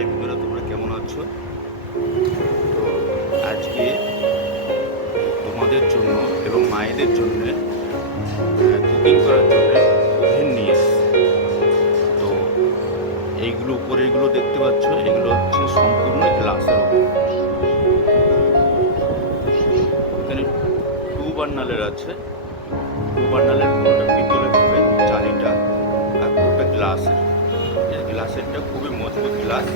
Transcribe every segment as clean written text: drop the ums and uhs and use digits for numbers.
High বন্ধুরা, তোমরা কেমন আছো? তো আজকে তোমাদের জন্য এবং মায়েদের জন্য কুকিং করার জন্য ওভেন নিয়ে এসেছি। তো এইগুলো উপরেগুলো দেখতে পাচ্ছ, এগুলো হচ্ছে সম্পূর্ণ গ্লাসের ওভেন। এখানে 2 বার্নারের আছে। 2 বার্নারের পুরোটা পিতলের হবে, চালিটা আর পুরোটা গ্লাসের। এই গ্লাসেরটা খুবই মজবুত গ্লাস।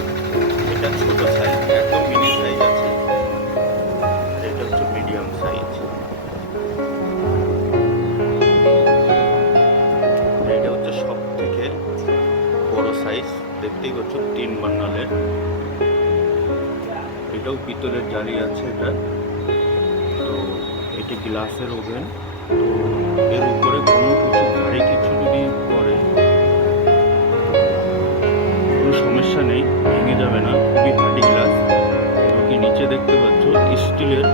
এটা ছোট সাইজ, একদম মিনি সাইজ আছে। এটা হচ্ছে মিডিয়াম সাইজ। এটা হচ্ছে সব থেকে বড় সাইজ, দেখতেই পাচ্ছ 3 বার্নারের। এটাও পিতলের জালি আছে এটা। তো এটি গ্লাসের ওভেন। তো এর উপরে কোনো কিছু ভারী কিছু যদি করে কোনো সমস্যা নেই, ভেঙে যাবে না, খুবই হার্ডি গ্লাস। এবং কি নিচে দেখতে পাচ্ছ স্টিলের